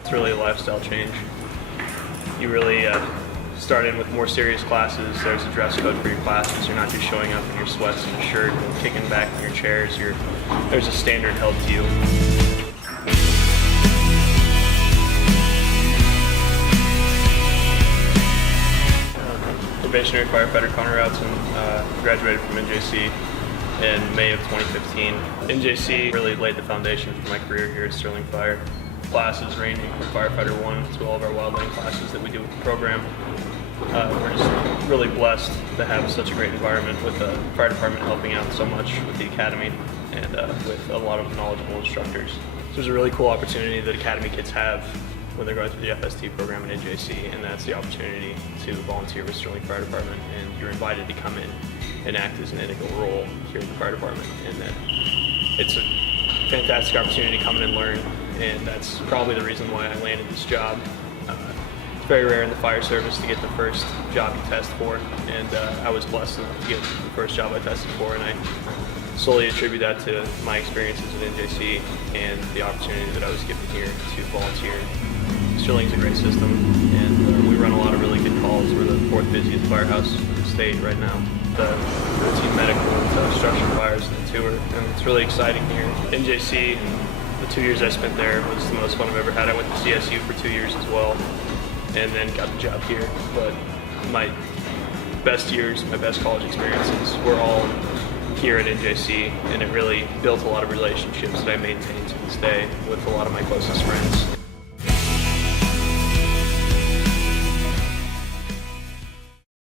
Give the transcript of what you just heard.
It's really a lifestyle change. You really start in with more serious classes. There's a dress code for your classes. You're not just showing up in your sweats and your shirt and kicking back in your chairs. There's a standard held to you. Probationary Firefighter Connor Routzon graduated from NJC in May of 2015. NJC really laid the foundation for my career here at Sterling Fire. Classes ranging from Firefighter 1 to all of our Wildland classes that we do with the program. We're just really blessed to have such a great environment with the fire department helping out so much with the academy and with a lot of knowledgeable instructors. So there's a really cool opportunity that academy kids have when they're going through the FST program at NJC, and that's the opportunity to volunteer with Sterling Fire Department, and you're invited to come in and act as an integral role here at the fire department. And that it's a fantastic opportunity to come in and learn, and that's probably the reason why I landed this job. It's very rare in the fire service to get the first job you test for, and I was blessed enough to get the first job I tested for, and I solely attribute that to my experiences at NJC and the opportunity that I was given here to volunteer. Sterling's a great system, and we run a lot of really good calls. We're the 4th busiest firehouse in the state right now. The routine medical and structure fires and the tour, and it's really exciting here. NJC, the 2 years I spent there was the most fun I've ever had. I went to CSU for 2 years as well, and then got the job here. But my best years, my best college experiences were all here at NJC, and it really built a lot of relationships that I maintain to this day with a lot of my closest friends.